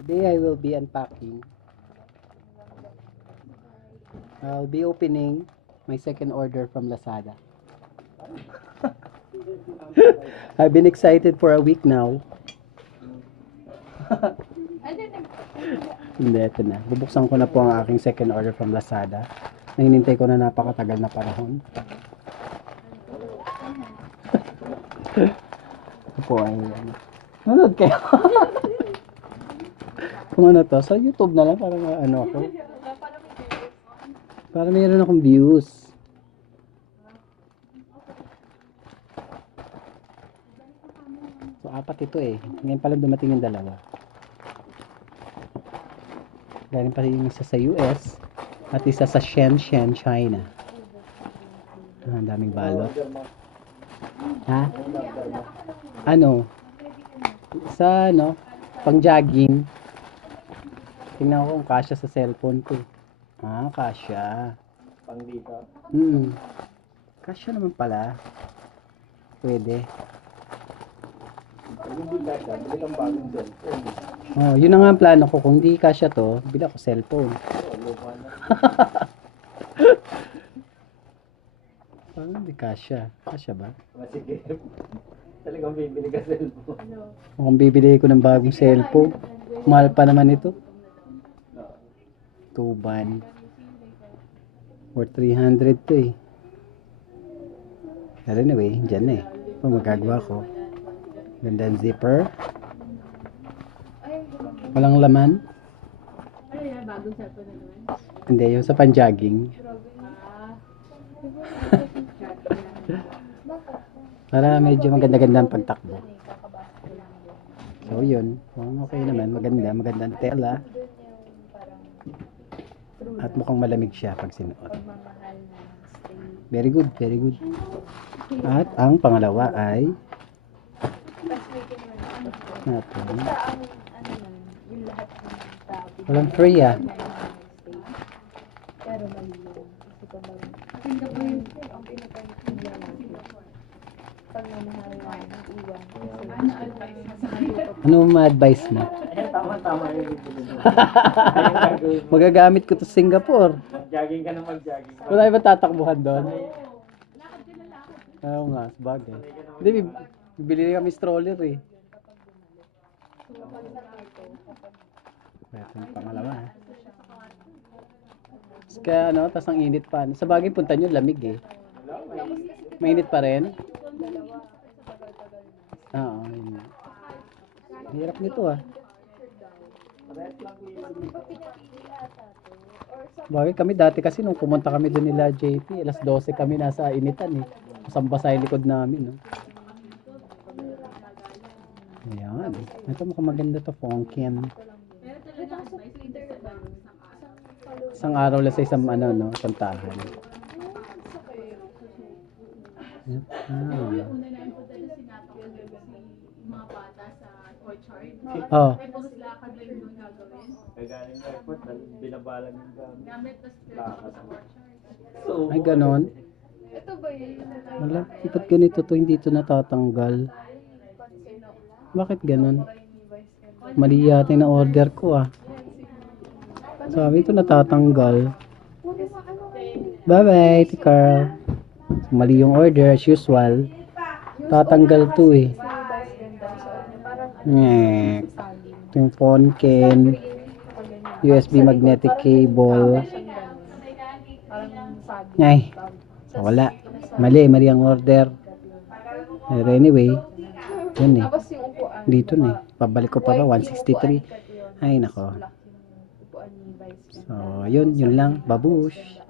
Today I will be unpacking. I'll be opening my second order from Lazada. I've been excited for a week now. Hindi, ito na. Bubuksan ko na po ang aking second order from Lazada. Nahinintay ko na napakatagal na panahon. Ito po ay nanonood kayo. Kung ano to, sa YouTube na lang para ano ako. Para mayroon akong views. So, 4 ito eh. Ngayon pala dumating yung 2. Galing pa yung isa sa US at isa sa Shenzhen, China. Ang daming balot. Ha? Ano? Sa ano? Pang jogging. Tingnan ko kung kasya sa cellphone ko. Ah, kasya. Pang dito. Kasya naman pala. Pwede. Pag hindi kasya, bili kang bagong cellphone. Oh, yun na nga ang plano ko. Kung hindi kasya to, bili ako cellphone. Oo, lupa na. Parang hindi kasya. Kasya ba? Masigip. Talagang bibili ka cellphone. Kung bibili ko ng bagong cellphone, mahal pa naman ito. Tuban. For 300 to eh. Pero anyway, dyan na eh. Ito magagawa ko. Ganda ang zipper. Walang laman. Ano yan? Bagong cellphone na naman? Hindi, yung sa pan-jogging. Para medyo maganda-ganda ang pagtakbo. So yun. Okay naman. Magandang tela. At mukhang malamig siya pag sinuot. Very good, very good. At ang pangalawa ay natin. Walang free ah. Ano ma-advise mo? Tama-tama yung bibili mo. Magagamit ko to sa Singapore. Mag-jogging ka na mag-jogging. Wala ba tatakbuhan doon? Oo nga, sabagay. Hindi, bibili kami stroller eh. Ito yung pangalawa. Kaya ano, tas ang init pa. Sa bagay, punta nyo, lamig eh. Mainit pa rin. Oo, yun. Hirap nito ah. Bagay kami dati kasi nung pumunta kami doon nila JP, alas 12 kami nasa initan eh. Kasambasa yung likod namin. No? Ayan. Ito mukhang maganda to, Fonken. Isang araw lang sa isang ano, no, puntahan. Oh. Kagaling sa airport, binabalan yung gamit. Ay, ganon. Wala, ba't ganito to, hindi to natatanggal? Bakit ganon? Mali yata yung order ko ah. Sabi ito natatanggal. Bye bye, Carl. Mali yung order as usual. Tatanggal to eh. Ito yung Fonken. USB magnetic cable. Ay, wala. Mali ang order. Pero anyway, yun eh. Dito na eh. Pabalik ko pa ba? 163. Ay, nako. So, yun lang. Babush.